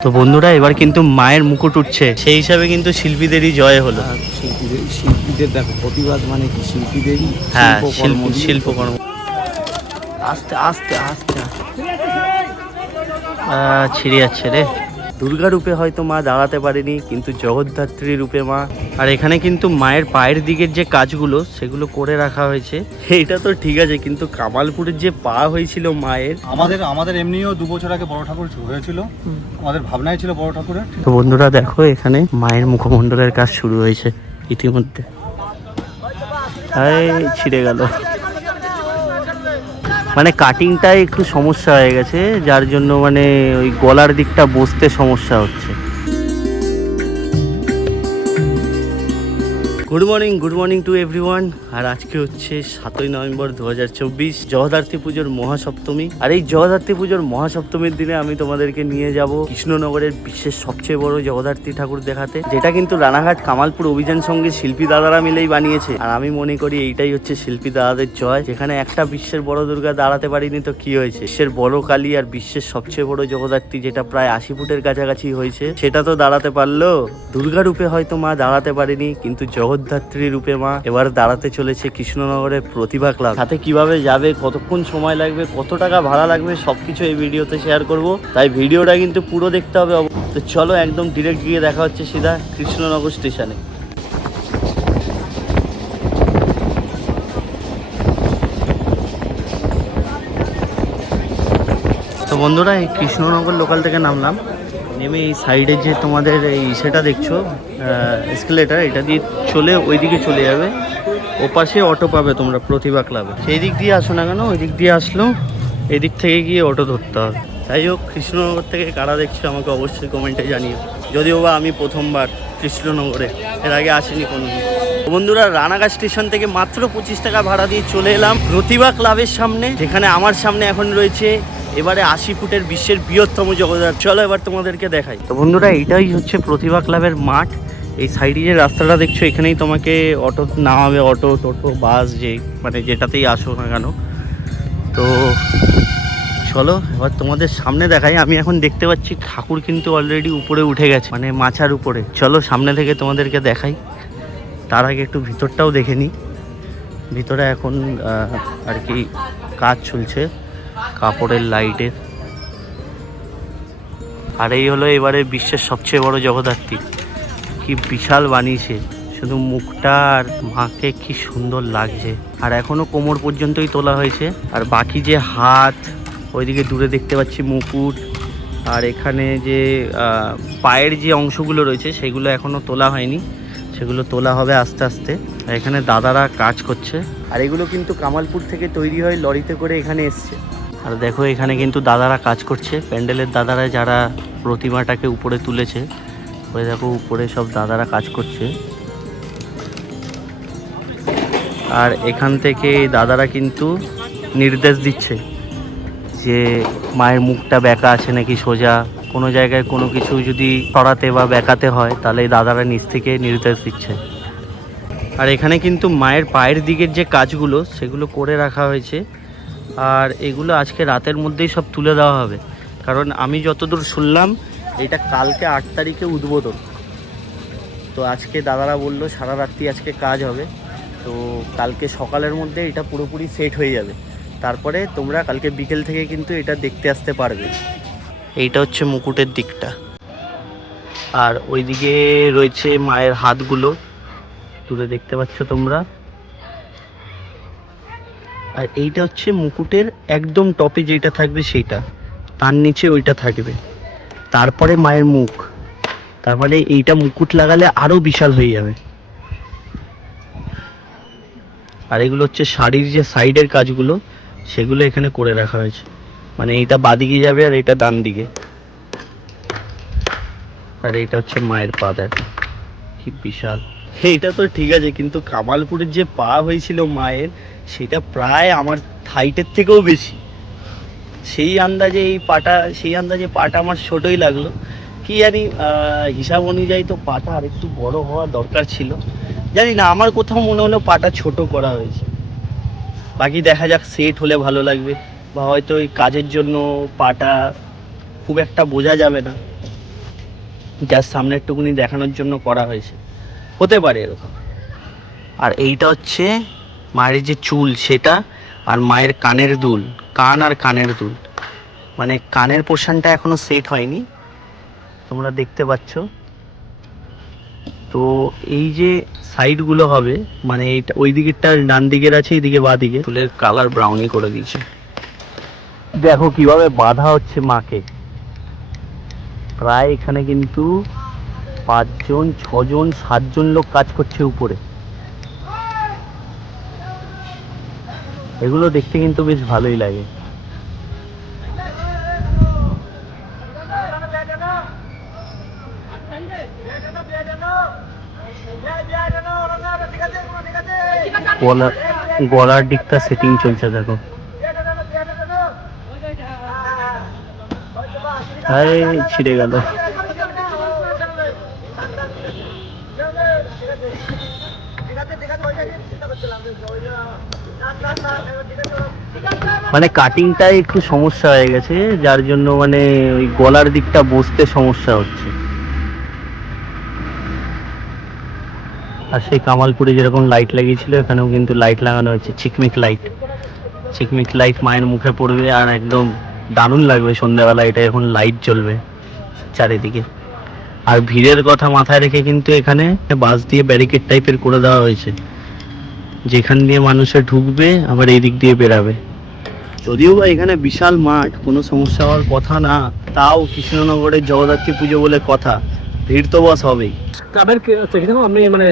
তো বন্ধুরা এবার কিন্তু মায়ের মুকুট উঠছে। সেই হিসাবে কিন্তু শিল্পীদেরই জয় হলো। শিল্পীদের শিল্পীদের দেখো প্রতিবাদ মানে কি? শিল্পীদেরই হ্যাঁ শিল্পকর্ম শিল্প শিল্পকর্ম আস্তে আস্তে আস্তে আস্তে। আহ, ছিঁড়ে যাচ্ছে রে। দুর্গা রূপে হয়তো মা দাঁড়াতে পারেনি কিন্তু জগদ্ধাত্রী রূপে মা। আর এখানে কিন্তু মায়ের পায়ের দিকের যে কাজগুলো সেগুলো করে রাখা হয়েছে। এটা তো ঠিক আছে কিন্তু কামালপুরের যে পা হয়েছিল মায়ের। আমাদের আমাদের এমনিও দু বছর আগে বড় ঠাকুর হয়েছিল। আমাদের ভাবনাই ছিল বড় ঠাকুরের। তো বন্ধুরা দেখো এখানে মায়ের মুখমণ্ডলের কাজ শুরু হয়েছে ইতিমধ্যে। ছিঁড়ে গেল। মানে কাটিংটাই একটু সমস্যা হয়ে গেছে, যার জন্য মানে ওই গলার দিকটা বসতে সমস্যা হচ্ছে। Good morning good morning to everyone আর আজকে হচ্ছে সাতই নভেম্বর দু হাজার চব্বিশ জগদ্ধাত্রী পুজোর মহাসপ্তমী। আর এই জগদ্ধাত্রী পুজোর মহাসপ্তমীর দিনে আমি তোমাদেরকে নিয়ে যাব কৃষ্ণনগরের বিশ্বের সবচেয়ে বড় জগদ্ধাত্রী ঠাকুর দেখাতে, যেটা কিন্তু রানাঘাট কামালপুর অভিযান সঙ্গে শিল্পী দাদারা মিলেই বানিয়েছে। আর আমি মনে করি এইটাই হচ্ছে শিল্পী দাদাদের জয়। যেখানে একটা বিশ্বের বড় দুর্গা দাঁড়াতে পারিনি তো কি হয়েছে? বিশ্বের বড় কালী আর বিশ্বের সবচেয়ে বড় জগদ্ধাত্রী যেটা প্রায় আশি ফুটের কাছাকাছি হয়েছে, সেটা তো দাঁড়াতে পারল। দুর্গা রূপে হয়তো মা দাঁড়াতে পারেনি, কিন্তু জগদ্ধাত্রী রূপে মা এবার দাঁড়াতে চলেছে কৃষ্ণনগরের প্রতিভা ক্লাব। সাথে কীভাবে যাবে কতক্ষণ সময় লাগবে কত টাকা ভাড়া লাগবে সবকিছু এই ভিডিওতে শেয়ার করব। তাই ভিডিওটা কিন্তু পুরো দেখতে হবে। তো চলো একদম ডিরেক্ট গিয়ে দেখা হচ্ছে সিধা কৃষ্ণনগর স্টেশনে তো বন্ধুরা এই কৃষ্ণনগর লোকাল থেকে নামলাম। নেমে এই সাইডে যে তোমাদের এই সেটা দেখছ এসকেলেটার এটা দিয়ে চলে ওইদিকে চলে যাবে। ওপাশে অটো পাবে তোমরা, প্রতিভা ক্লাবে। সেই দিক দিয়ে আসো না কেন? ওই দিক দিয়ে আসলো। এই দিক থেকে গিয়ে অটো ধরতে হবে। যাই হোক, কৃষ্ণনগর থেকে কারা দেখছ আমাকে অবশ্যই কমেন্টে জানিও। যদিও বা আমি প্রথমবার কৃষ্ণনগরে, এর আগে আসিনি কোনোদিন। বন্ধুরা, রানাঘাট স্টেশন থেকে মাত্র পঁচিশ টাকা ভাড়া দিয়ে চলে এলাম প্রতিভা ক্লাবের সামনে, যেখানে আমার সামনে এখন রয়েছে এবারে আশি ফুটের বিশ্বের বৃহত্তম জগদ্ধার। চলো এবার তোমাদেরকে দেখাই। তো বন্ধুরা এটাই হচ্ছে প্রতিভা ক্লাবের মাঠ। এই সাইডে যে রাস্তাটা দেখছ, এখানেই তোমাকে অটো নামাবে, অটো, টোটো, বাস, যে মানে যেটাতেই আসো না কেন। তো চলো, এবার তোমাদের সামনে দেখাই। আমি এখন দেখতে পাচ্ছি ঠাকুর কিন্তু অলরেডি উপরে উঠে গেছে মানে মাছার উপরে। চলো, সামনে থেকে তোমাদেরকে দেখাই। তার আগে একটু ভিতরটাও দেখে নিই। ভিতরে এখন আর কি কাজ চলছে, কাপড়ের লাইটের। আর এই হলো এবারে বিশ্বের সবচেয়ে বড় জগদ্ধাত্রী। কি বিশাল বানিয়েছে। শুধু মুখটা আর মাকে কি সুন্দর লাগছে। আর এখনও কোমর পর্যন্তই তোলা হয়েছে। আর বাকি যে হাত ওইদিকে দূরে দেখতে পাচ্ছি মুকুট। আর এখানে যে পায়ের যে অংশগুলো রয়েছে সেগুলো এখনও তোলা হয়নি। সেগুলো তোলা হবে আস্তে আস্তে। আর এখানে দাদারা কাজ করছে। আর এগুলো কিন্তু কামালপুর থেকে তৈরি হয় লরিতে করে এখানে এসছে। আর দেখো এখানে কিন্তু দাদারা কাজ করছে। প্যান্ডেলের দাদারা যারা প্রতিমাটাকে উপরে তুলেছে ওই দেখো, উপরে সব দাদারা কাজ করছে। আর এখান থেকে দাদারা কিন্তু নির্দেশ দিচ্ছে যে মায়ের মুখটা বেঁকা আছে নাকি সোজা। কোনো জায়গায় কোনো কিছু যদি সরাতে বা বেঁকাতে হয়, তাহলে এই দাদারা নিচ থেকে নির্দেশ দিচ্ছে। আর এখানে কিন্তু মায়ের পায়ের দিকের যে কাজগুলো, সেগুলো করে রাখা হয়েছে। আর এগুলো আজকে রাতের মধ্যেই সব তুলে দেওয়া হবে। কারণ আমি যতদূর শুনলাম এটা কালকে আট তারিখে উদ্বোধন। তো আজকে দাদারা বলল, সারা রাত্রি আজকে কাজ হবে। তো কালকে সকালের মধ্যে এটা পুরোপুরি সেট হয়ে যাবে। তারপরে তোমরা কালকে বিকেল থেকে কিন্তু এটা দেখতে আসতে পারবে। এইটা হচ্ছে মুকুটের দিকটা। আর ওইদিকে রয়েছে মায়ের হাতগুলো। দূরে দেখতে পাচ্ছ তোমরা। আর এইটা হচ্ছে মুকুটের একদম টপে যেটা থাকবে সেইটা তার নিচে ওইটা থাকবে। তারপরে মায়ের মুখ। তারপরে এইটা মুকুট লাগালে আরও বিশাল হয়ে যাবে। আর এগুলো হচ্ছে শাড়ির যে সাইডের কাজগুলো, সেগুলো এখানে করে রাখা হয়েছে। মানে এইটা বাদিকে যাবে আর এটা ডান দিকে। আর এটা হচ্ছে মায়ের পা কি বিশাল। এইটা তো ঠিক আছে, কিন্তু কামালপুরের যে পা হয়েছিল মায়ের, সেটা প্রায় আমার হাইটের থেকেও বেশি। সেই আন্দাজে এই পাটা, সেই আন্দাজে পাটা আমার ছোটই লাগল। কি জানি হিসাব অনুযায়ী তো পাটা আর একটু বড় হওয়া দরকার ছিল। জানি না, আমার কোথাও মনে হলো পাটা ছোট করা হয়েছে। বাকি দেখা যাক সেট হলে ভালো লাগবে। বা হয়তো ওই কাজের জন্য পাটা খুব একটা বোঝা যাবে না। যার সামনেরটুকুনি দেখানোর জন্য করা হয়েছে। হতে পারে এরকম। আর এইটা হচ্ছে মায়ের যে চুল, সেটা আর মায়ের কানের দুল কান আর কানের দুল। মানে কানের পোর্শনটা এখনও সেট হয়নি। তোমরা দেখতে পাচ্ছ। তো এই যে সাইডগুলো হবে মানে এইটা ওই দিকেরটা ডান দিকের আছে এইদিকে বা দিকে চুলের কালার ব্রাউনি করে দিয়েছে। দেখো কীভাবে বাঁধা হচ্ছে মাকে। প্রায় এখানে কিন্তু পাঁচজন ছজন সাতজন লোক কাজ করছে উপরে। এগুলো দেখতে কিন্তু বেশ ভালোই লাগে। গলার গলার দিকটা সেটিং চলছে দেখো। ছিঁড়ে গেল। মানে কাটিংটা একটু সমস্যা হয়ে গেছে, যার জন্য মানে ওই গলার দিকটা বসতে সমস্যা হচ্ছে। আর সেই কামালপুরে যেরকম লাইট লাগিয়েছিল, এখানেও কিন্তু লাইট লাগানো হয়েছে, চিকমিক লাইট চিকমিক লাইট মায়ের মুখে পড়বে আর একদম দারুণ লাগবে সন্ধ্যাবেলা, এটা এখন লাইট জ্বলবে চারিদিকে। আর ভিড়ের কথা মাথায় রেখে কিন্তু এখানে বাস দিয়ে ব্যারিকেড টাইপের করে দেওয়া হয়েছে। যেখান দিয়ে মানুষে ঢুকবে, আবার এই দিক দিয়ে বেরাবে যদিও বা এখানে বিশাল মাঠ কোনো সমস্যা হওয়ার কথা না তাও কৃষ্ণনগরের জগদ্ধাত্রী পুজো বলে কথা। ভিড় তো বাস হবেই। ক্লাবের আপনি মানে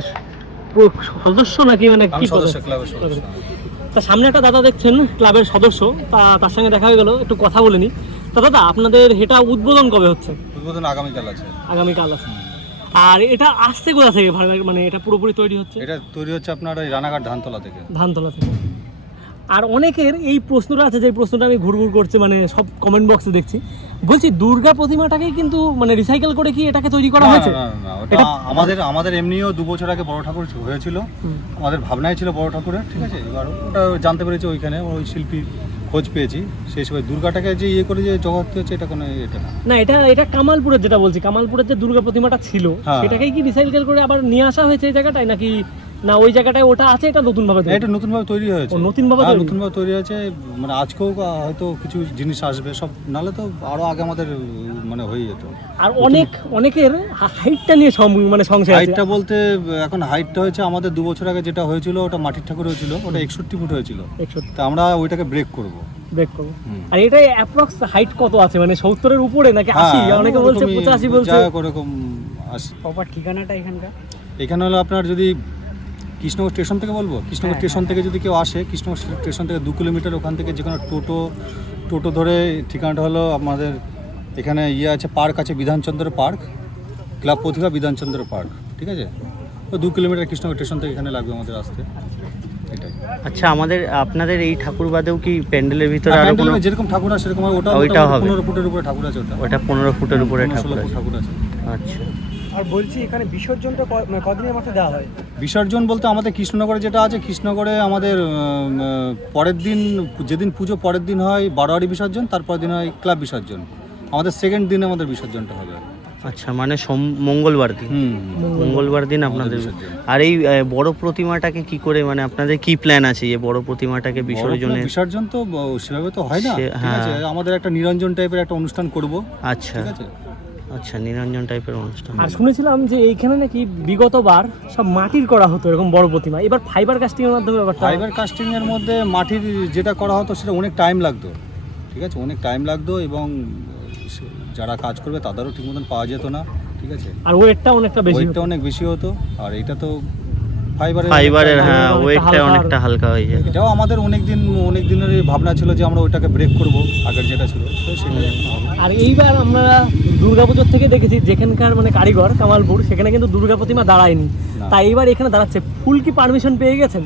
সদস্য নাকি মানে কি সদস্য ক্লাবের সদস্য। তা সামনে একটা দাদা দেখছেন ক্লাবের সদস্য তা তার সঙ্গে দেখা হয়ে গেল একটু কথা বলে নি। তা দাদা আপনাদের এটা উদ্বোধন কবে হচ্ছে? উদ্বোধন আগামীকাল আছে। আগামীকাল আছে। আর এটা আসছে কোথা থেকে? মানে এটা পুরোপুরি তৈরি হচ্ছে? এটা তৈরি হচ্ছে আপনার এই রানাঘাট ধানতলা থেকে। ধানতলা থেকে। আর অনেকের এই প্রশ্নটা আছে যে প্রশ্নটা আমি ঘুরঘুর করছে মানে সব কমেন্ট বক্সে দেখছি। বলছি দুর্গা প্রতিমাটাকেই কিন্তু মানে রিসাইকেল করে কি এটাকে তৈরি করা হয়েছে? এটা- আমাদের আমাদের এমনিও দু বছর আগে বড় ঠাকুর হয়েছিল। আমাদের ভাবনাই ছিল বড় ঠাকুরের ঠিক আছে? এবার ওটা জানতে পেরেছি ওইখানে ওই শিল্পী খোঁজ পেয়েছি। সেই সময় দুর্গাটাকে যে ইয়ে করে যে জগৎ হচ্ছে এটা কোনো এটা না। না এটা এটা কামালপুরের যেটা বলছি কামালপুরের যে দুর্গা প্রতিমাটা ছিল হ্যাঁ। সেটাকেই কি রিসাইকেল করে আবার নিয়ে আসা হয়েছে এই জায়গাটায় নাকি না ওই জায়গাটায় ওটা আছে এটা নতুন ভাবে এটা নতুন ভাবে তৈরি হয়েছে। ও, নতুনভাবে হ্যাঁ, তৈরি? নতুনভাবে তৈরি হয়েছে মানে আজকেও হয়তো কিছু জিনিস আসবে সব নাহলে তো আরও আগে আমাদের মানে হয়ে যেত। আর অনেক অনেকের হাইটটা নিয়ে সম- মানে সংশয় আছে। হাইটটা বলতে এখন হাইটটা হয়েছে আমাদের দু বছর আগে যেটা হয়েছিল ওটা মাটির ঠাকুর হয়েছিল ওটা একষট্টি ফুট হয়েছিল। তা আমরা ওইটাকে ব্রেক করব। ব্রেক করব। আর এটা অ্যাপ্রক্স হাইট কত আছে? মানে সত্তরের উপরে নাকি আশি? অনেকে বলছে হ্যাঁ, পঁচাশি বলছে। যাই হোক ওরকম আসি প্রপার ঠিকানাটা এখানকার? এখানে হলো আপনার যদি কৃষ্ণনগর স্টেশন থেকে বলব? কৃষ্ণনগর হ্যাঁ, স্টেশন থেকে যদি কেউ আসে কৃষ্ণনগর স্টেশন থেকে দু কিলোমিটার ওখান থেকে যে কোনো টোটো টোটো ধরে ঠিকানাটা হলো আমাদের এখানে ইয়ে আছে পার্ক আছে Bidhanchandra park club Pratibha Bidhanchandra park ঠিক আছে? তো দু কিলোমিটার কৃষ্ণনগর স্টেশন থেকে এখানে লাগবে আমাদের আসতে। এটাই। আচ্ছা আমাদের আপনাদের এই ঠাকুর বাদেও কি প্যান্ডেলের ভিতরে আরও কোনো যেরকম ঠাকুর আছে সেরকম ওটা ওইটা হবে। পনেরো ফুটের উপরে ঠাকুর আছে ওটা। ওটা পনেরো ফুটের উপরে ঠাকুর আছে। ঠাকুর আছে। আচ্ছা। আর বলছি এখানে বিসর্জনটা কদিনের মাথায় দেওয়া হয়? বিসর্জন বলতে আমাদের কৃষ্ণনগরে যেটা আছে কৃষ্ণনগরে আমাদের পরের দিন যেদিন পুজো পরের দিন হয় বারোয়ারি বিসর্জন তারপরের দিন হয় ক্লাব বিসর্জন। আমাদের সেকেন্ড দিনে আমাদের বিসর্জনটা হবে। আচ্ছা মানে সোম মঙ্গলবার দিন। হুম। মঙ্গলবার দিন আপনাদের আর এই বড় প্রতিমাটাকে কি করে মানে আপনাদের কি প্ল্যান আছে যে বড় প্রতিমাটাকে বিসর্জনের বিসর্জন তো সেভাবে তো হয় না। সে- ঠিক আছে হ্যাঁ। আমাদের একটা নিরঞ্জন টাইপের একটা অনুষ্ঠান করব। আচ্ছা। ঠিক আছে? আচ্ছা নিরঞ্জন টাইপের অনুষ্ঠান। আর শুনেছিলাম যে এইখানে নাকি বিগতবার সব মাটির করা হতো এরকম বড় প্রতিমা। এবার ফাইবার কাস্টিং এর মাধ্যমে ব্যাপারটা ফাইবার কাস্টিং এর মধ্যে মাটির যেটা করা হতো সেটা অনেক টাইম লাগতো। ঠিক আছে? অনেক টাইম লাগতো এবং যারা কাজ করবে তাদেরও ঠিক মতন পাওয়া যেত না। ঠিক আছে? আর ওয়েটটা অনেকটা বেশি ওয়েটটা অনেক বেশি হতো। আর এটা তো ফাইবারের ফাইবারের হ্যাঁ অনেকটা ওয়েটটা হালকা অনেকটা হালকা হয়ে যায়। এটাও আমাদের অনেক দিন অনেক দিনের ভাবনা ছিল যে আমরা ওইটাকে ব্রেক করব আগের যেটা ছিল। আর এইবার আমরা দুর্গাপুজোর থেকে দেখেছি যেখানকার মানে কারিগর কামালপুর সেখানে কিন্তু দুর্গা প্রতিমা দাঁড়ায়নি তাই এইবার এখানে দাঁড়াচ্ছে। ফুল কি পারমিশন পেয়ে গেছেন?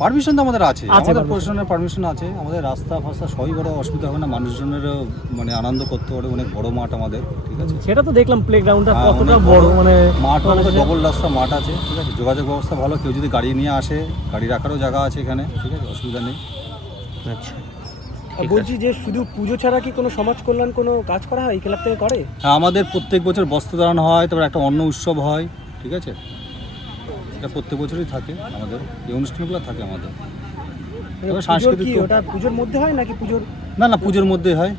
পারমিশন তো আমাদের আছে। আমাদের প্রশাসনের পারমিশন আছে। আমাদের রাস্তা ফাস্তা সবই বড় অসুবিধা হবে না। মানুষজনেরও মানে আনন্দ করতে পারে। অনেক বড় মাঠ আমাদের। ঠিক আছে? সেটা তো দেখলাম প্লে গ্রাউন্ডটা হ্যাঁ, কতটা বড় মানে মাঠ আমাদের ডবল রাস্তা মাঠ আছে। ঠিক আছে? যোগাযোগ ব্যবস্থা ভালো। কেউ যদি গাড়ি নিয়ে আসে গাড়ি রাখারও জায়গা আছে এখানে। ঠিক আছে? অসুবিধা নেই। আচ্ছা। বলছি যে শুধু পুজো ছাড়া কি কোনো সমাজ কল্যাণ কোনো কাজ করা হয়? এই ক্লাব থেকে করে? হ্যাঁ, আমাদের প্রত্যেক বছর বস্ত্র দান হয় তারপর একটা অন্ন উৎসব হয়। ঠিক আছে? এটা প্রত্যেক বছরই থাকে আমাদের। এই অনুষ্ঠানগুলো থাকে আমাদের। সাংস্কৃতিক ওটা পুজোর মধ্যে হয় নাকি পুজোর না না পুজোর মধ্যে হয়।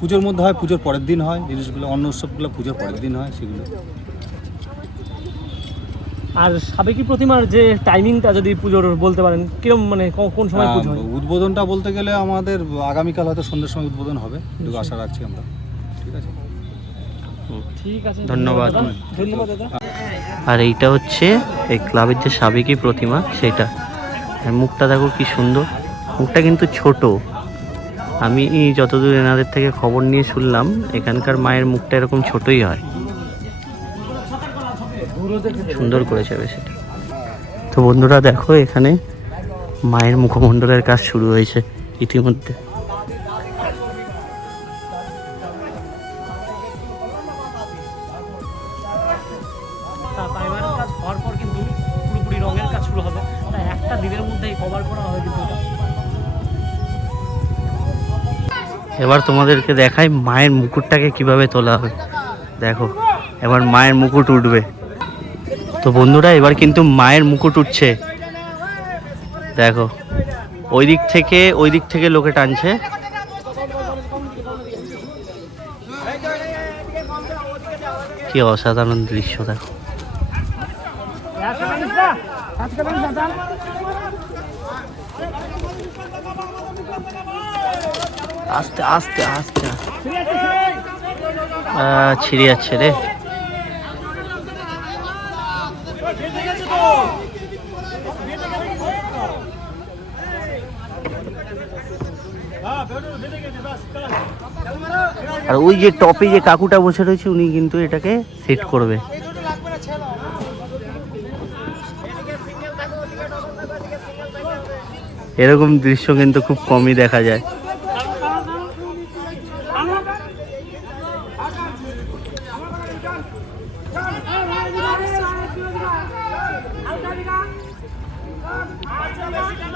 পুজোর মধ্যে হয় পুজোর পরের দিন হয়। জিনিসগুলো অন্য উৎসবগুলো পুজোর পরের দিন হয় সেগুলো। আর সাবেকি প্রতিমার যে টাইমিংটা যদি পুজোর বলতে পারেন কিরম মানে কোন সময় পুজো হয়? উদ্বোধনটা বলতে গেলে আমাদের আগামীকাল হয়তো সন্ধ্যের সময় উদ্বোধন হবে। একটু আশা রাখছি আমরা। ঠিক আছে? ঠিক আছে। ধন্যবাদ। ধন্যবাদ দাদা। আর এইটা হচ্ছে এই ক্লাবের যে সাবেকি প্রতিমা, সেটা। মুখটা দেখো কি সুন্দর। মুখটা কিন্তু ছোট। আমি যতদূর এনাদের থেকে খবর নিয়ে শুনলাম, এখানকার মায়ের মুখটা এরকম ছোটই হয়। সুন্দর করেছে বেশ এটা। তো বন্ধুরা দেখো, এখানে মায়ের মুখমণ্ডলের কাজ শুরু হয়েছে ইতিমধ্যে। এবার তোমাদেরকে দেখাই মায়ের মুকুটটাকে কীভাবে তোলা হবে দেখো, এবার মায়ের মুকুট উঠবে। তো বন্ধুরা, এবার কিন্তু মায়ের মুকুট উঠছে। দেখো, ওই দিক থেকে, ওই দিক থেকে লোকে টানছে। কি অসাধারণ দৃশ্য, দেখো। আস্তে আস্তে আস্তে। ছিঁড়ে যাচ্ছে রে। আর ওই যে টপে যে কাকুটা বসে রয়েছে, উনি কিন্তু এটাকে সেট করবে। এরকম দৃশ্য কিন্তু খুব কমই দেখা যায়।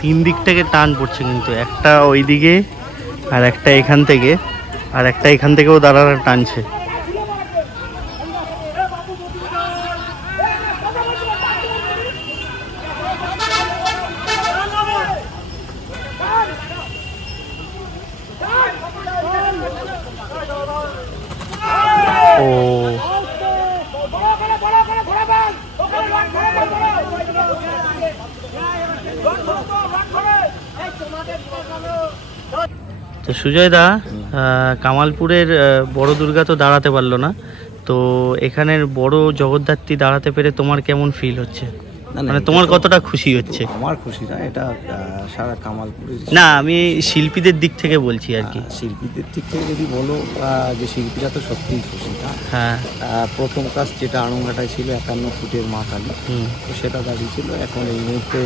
তিন দিক থেকে টান পড়ছে কিন্তু, একটা ওইদিকে আর একটা এখান থেকে, আর একটা এখান থেকেও দাঁড়ানো টানছে তো সুজয় দা কামালপুরের বড় দুর্গা তো দাঁড়াতে পারল না। তো এখানের বড় জগদ্ধাত্রী দাঁড়াতে পেরে তোমার কেমন ফিল হচ্ছে? মানে তোমার কতটা খুশি হচ্ছে? আমার খুশি না এটা সারা কামালপুরের না আমি শিল্পীদের দিক থেকে বলছি আর কি। শিল্পীদের দিক থেকে যদি বলো যে শিল্পীরা তো সত্যিই খুশি না। হ্যাঁ। প্রথম কাজ যেটা আনন্দাটায় ছিল একান্ন ফুটের মা কালী। তো সেটা দাঁড়িয়েছিল এখন এই মুহূর্তে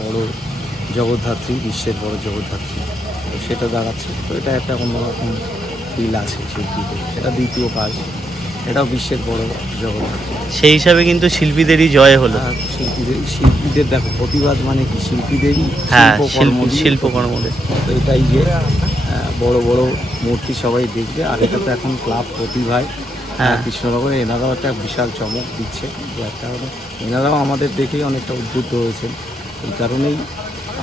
বড় জগদ্ধাত্রী বিশ্বের বড় জগদ্ধাত্রী। তো সেটা দাঁড়াচ্ছে। তো এটা একটা অন্যরকম ফিল আছে শিল্পীদের এটা দ্বিতীয় কাজ। এটাও বিশ্বের বড় জগৎ। সেই হিসাবে কিন্তু শিল্পীদেরই জয় হলো। শিল্পীদের শিল্পীদের দেখো প্রতিবাদ মানে কি? শিল্পীদেরই হ্যাঁ শিল্পকর্ম শিল্পকর্মদের তো এটাই যে বড় বড় মূর্তি সবাই দেখবে। আর এটা তো এখন ক্লাব প্রতিভায়। হ্যাঁ। কৃষ্ণনগরে এনারাও একটা বিশাল চমক দিচ্ছে। যে একটা হলো এনারাও আমাদের দেখেই অনেকটা উদ্বুদ্ধ হয়েছেন। এই কারণেই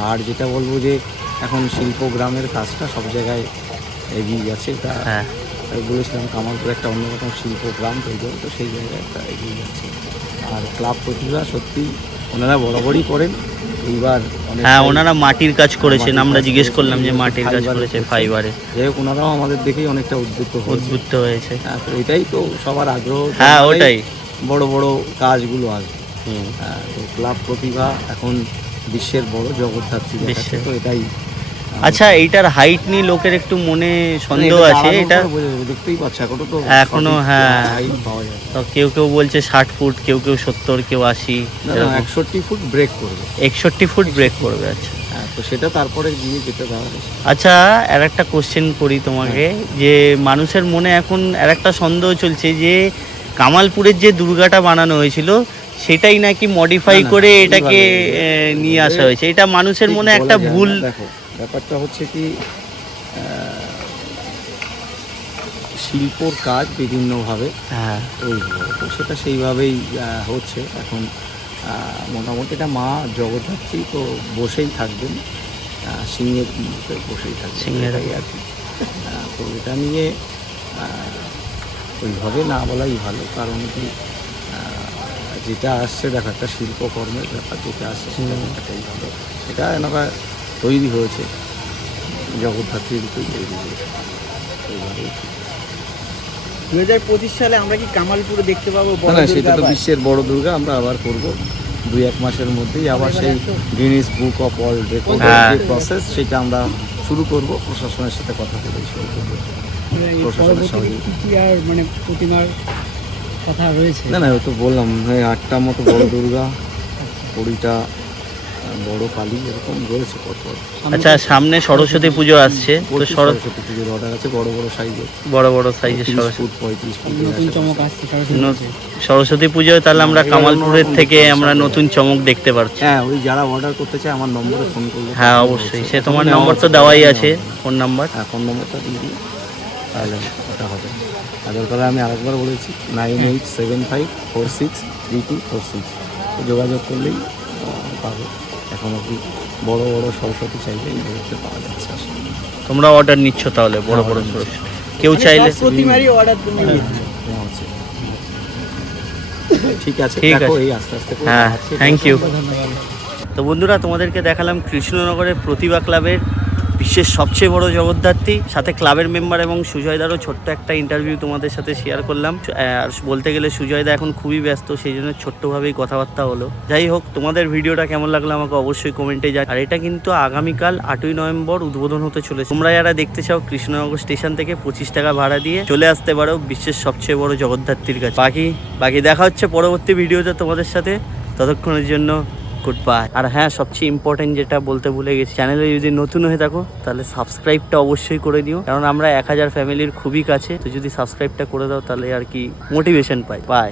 আর যেটা বলব যে এখন শিল্প গ্রামের কাজটা সব জায়গায় এগিয়ে গেছে। তা হ্যাঁ। বলেছিলাম কামালপুর একটা অন্যরকম শিল্প গ্রাম তৈরি হবে তো সেই জায়গায় একটা এগিয়ে যাচ্ছে আর ক্লাব প্রতিভা সত্যি ওনারা বরাবরই করেন। এইবার হ্যাঁ ওনারা মাটির কাজ করেছেন আমরা জিজ্ঞেস করলাম যে মাটির কাজ করেছে ফাইবারে। যাই হোক ওনারাও আমাদের দেখেই অনেকটা উদ্বুদ্ধ হয়েছে। উদ্বুদ্ধ হয়েছে। হ্যাঁ তো এটাই তো সবার আগ্রহ। হ্যাঁ ওটাই। বড় বড় কাজগুলো আসবে হ্যাঁ, তো ক্লাব প্রতিভা এখন বিশ্বের বড় বিশ্বের। তো এটাই আচ্ছা এইটার হাইট নিয়ে লোকের একটু মনে সন্দেহ আছে এটা দেখতেই পাচ্ছ এখনও তো এখনও, হ্যাঁ। না। তো কেউ কেউ বলছে ষাট ফুট কেউ কেউ সত্তর কেউ আশি একষট্টি ফুট ব্রেক করবে। একষট্টি ফুট ব্রেক করবে আচ্ছা। হ্যাঁ তো সেটা তারপরে গিয়ে যেতে দেওয়া আচ্ছা আর একটা কোশ্চেন করি তোমাকে যে মানুষের মনে এখন আর একটা সন্দেহ চলছে যে কামালপুরের যে দুর্গাটা বানানো হয়েছিল সেটাই নাকি মডিফাই করে এটাকে নিয়ে আসা হয়েছে। এটা মানুষের মনে একটা ভুল ব্যাপারটা হচ্ছে কি শিল্পর কাজ বিভিন্নভাবে হ্যাঁ। তৈরি হয়। তো সেটা সেইভাবেই হচ্ছে। এখন মোটামুটি এটা মা জগদ্ধাত্রী তো বসেই থাকবেন। সিংহের বসেই থাকবেন। সিংহের- আর কি। তো এটা নিয়ে ওইভাবে না বলাই ভালো। কারণ কি যেটা আসছে দেখো একটা শিল্পকর্মের ব্যাপার যেটা আসছে সেটা দেখাটাই ভালো। এটা এনেকা তৈরি হয়েছে। জগদ্ধাত্রীর রূপেই তৈরি হয়েছে। দু হাজার পঁচিশ সালে আমরা কি কামালপুরে দেখতে পাবো না সেটা তো বিশ্বের বড় দুর্গা আমরা আবার করব। দুই এক মাসের মধ্যেই আবার সেই গিনিস বুক অফ ওয়ার্ল্ড রেকর্ডের। যে প্রসেস সেটা আমরা শুরু করব। প্রশাসনের সাথে কথা বলে শুরু করব। প্রশাসনের সঙ্গে। মানে প্রতিমার কথা রয়েছে? না না তো বললাম আটটা মতো বড় দুর্গা কুড়িটা বড় কালী এরকম রয়েছে আচ্ছা সামনে সরস্বতী পুজো আসছে। তো সরস্বতী পুজোর অর্ডার আছে বড় বড় সাইজের বড় বড় সাইজের সরস্বতী পঁয়ত্রিশ নতুন চমক আসছে সরস্বতী পুজোয়। তাহলে আমরা কামালপুরের থেকে আমরা নতুন চমক দেখতে পারছি। হ্যাঁ ওই যারা অর্ডার করতে চায় আমার নম্বরে ফোন করলে হ্যাঁ অবশ্যই। সে তোমার নম্বর তো দেওয়াই আছে ফোন নাম্বার হ্যাঁ ফোন নম্বরটা দিয়ে দিই তাহলে ওটা হবে। আর দরকার আমি আরেকবার বলেছি nine eight seven five four six three two four six যোগাযোগ করলেই পাবে। এখন অবধি বড় বড় সরস্বতী চাইলে এই মুহূর্তে পাওয়া যাচ্ছে আসলে। তোমরা অর্ডার নিচ্ছ তাহলে বড় হ্যাঁ, বড় সরস্বতী কেউ চাইলে প্রতিমারই অর্ডার তুমি নিচ্ছ। নেওয়া হচ্ছে ঠিক আছে ঠিক আছে। এই আস্তে আস্তে করে হ্যাঁ থ্যাংক ইউ তো বন্ধুরা তোমাদেরকে দেখালাম কৃষ্ণনগরের প্রতিভা ক্লাবের বিশ্বের সবচেয়ে বড় জগদ্ধাত্রী, সাথে ক্লাবের মেম্বার এবং সুজয়দারও ছোট্ট একটা ইন্টারভিউ তোমাদের সাথে শেয়ার করলাম। আর বলতে গেলে সুজয়দা এখন খুবই ব্যস্ত সেই জন্য ছোট্টভাবেই কথাবার্তা হলো। যাই হোক, তোমাদের ভিডিওটা কেমন লাগল আমাকে অবশ্যই কমেন্টে জান আর এটা কিন্তু আগামীকাল আটই নভেম্বর উদ্বোধন হতে চলেছে। তোমরা যারা দেখতে চাও কৃষ্ণনগর স্টেশন থেকে পঁচিশ টাকা ভাড়া দিয়ে চলে আসতে পারো বিশ্বের সবচেয়ে বড় জগদ্ধাত্রীর কাছে। বাকি বাকি দেখা হচ্ছে পরবর্তী ভিডিওতে তোমাদের সাথে। ততক্ষণের জন্য গুড বাই আর হ্যাঁ সবচেয়ে ইম্পর্টেন্ট যেটা বলতে ভুলে গেছি চ্যানেলে যদি নতুন হয়ে থাকো, তাহলে সাবস্ক্রাইবটা অবশ্যই করে দিও। কারণ আমরা এক হাজার ফ্যামিলির খুবই কাছে, তো যদি সাবস্ক্রাইবটা করে দাও, তাহলে আর কি মোটিভেশন পাই। বাই